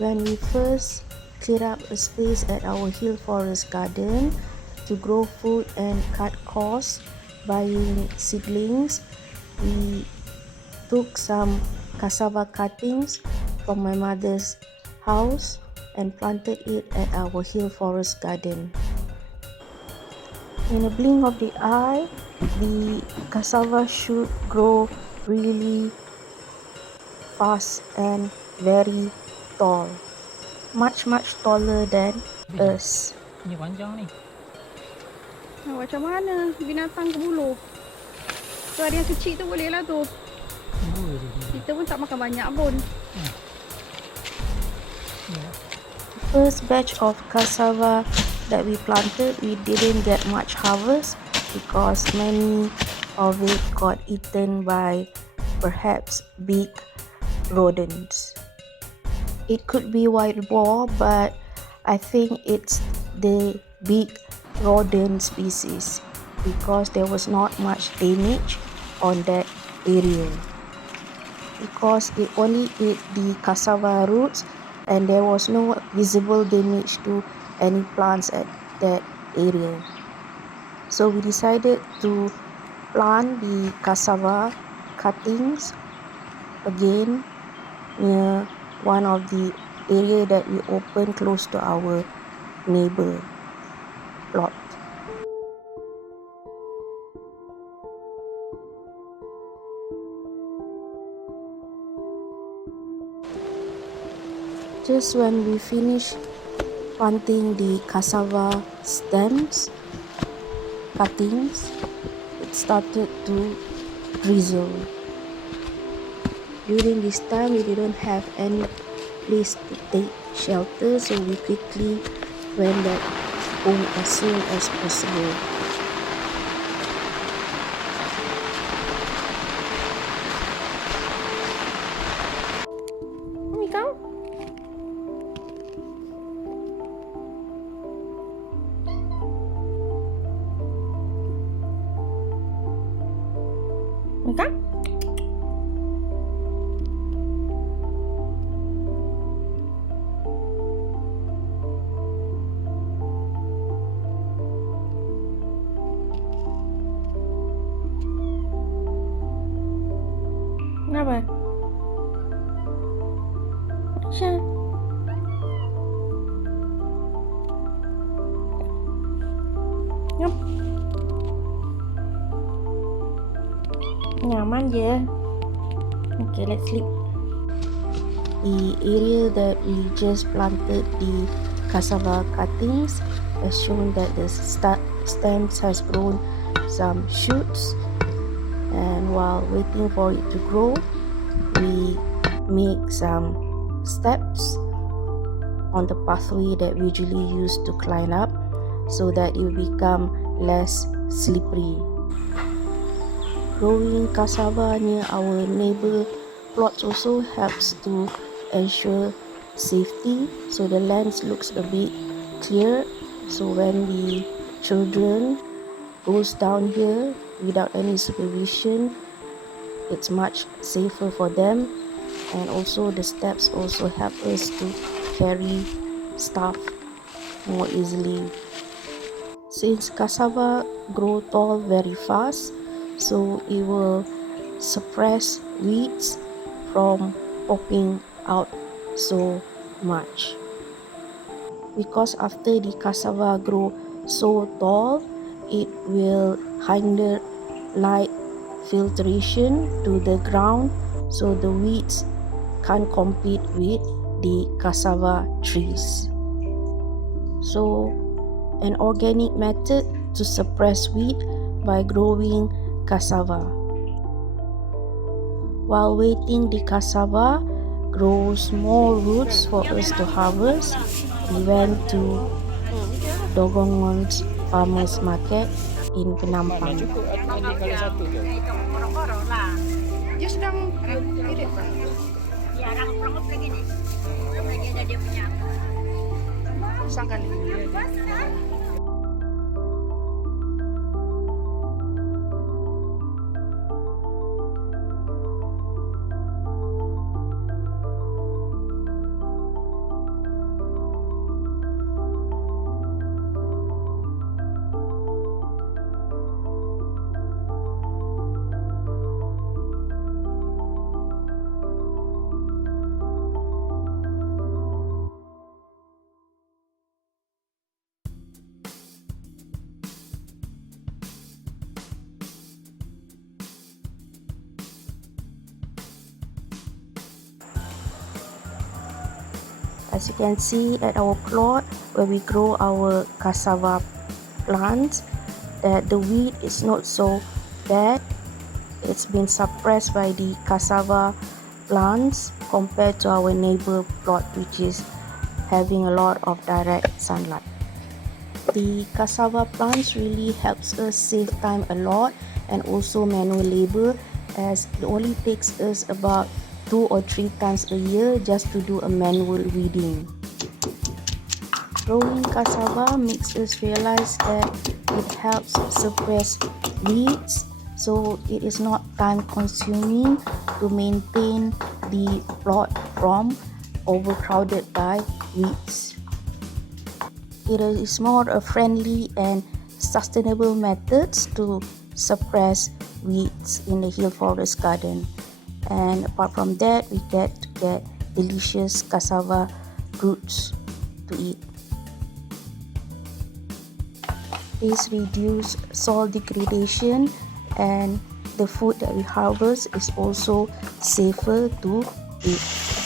When we first cleared up a space at our hill forest garden to grow food and cut costs buying seedlings, we took some cassava cuttings from my mother's house and planted it at our hill forest garden. In a blink of the eye, the cassava should grow really fast and very tall, much taller than us. Ni panjang ni. Macam mana binatang berbulu? Tu ada yang kecil tu boleh lah tu. Kita pun tak makan banyak pun. First batch of cassava that we planted, we didn't get much harvest because many of it got eaten by perhaps big rodents. It could be white boar, but I think it's the big rodent species because there was not much damage on that area, because it only ate the cassava roots and there was no visible damage to any plants at that area. So we decided to plant the cassava cuttings again near one of the area that we opened close to our neighbor plot. Just when we finished planting the cassava stems cuttings, it started to drizzle. During this time, we didn't have any place to take shelter, so we quickly went back home as soon as possible. Kau? Kau? Kenapa? Aisyah. Ngap. Nyaman je. Okay, let's sleep. The area that we just planted the cassava cuttings has shown that the stems has grown some shoots, and while waiting for it to grow, we make some steps on the pathway that we usually use to climb up so that it will become less slippery. Growing cassava near our neighbor plots also helps to ensure safety, so the land looks a bit clear, so when the children goes down here without any supervision, it's much safer for them, and also the steps also help us to carry stuff more easily. Since cassava grow tall very fast, so it will suppress weeds from popping out so much. Because after the cassava grow so tall, it will hinder light filtration to the ground, so the weeds can't compete with the cassava trees. So an organic method to suppress weed by growing cassava. While waiting the cassava grows more roots for us to harvest, we went to Donggongon's farmers market in Penampang. Dia sedang irit. Ya, orang perokok lagi ni. Lagi ada dia punya. Pasangkan ni. As you can see at our plot where we grow our cassava plants, that the weed is not so bad. It's been suppressed by the cassava plants compared to our neighbor plot, which is having a lot of direct sunlight. The cassava plants really helps us save time a lot and also manual labor, as it only takes us about 2 or 3 times a year just to do a manual weeding. Growing cassava makes us realize that it helps suppress weeds, so it is not time consuming to maintain the plot from overcrowded by weeds. It is more a friendly and sustainable methods to suppress weeds in the hill forest garden. And apart from that, we get to get delicious cassava roots to eat. This reduces soil degradation, and the food that we harvest is also safer to eat.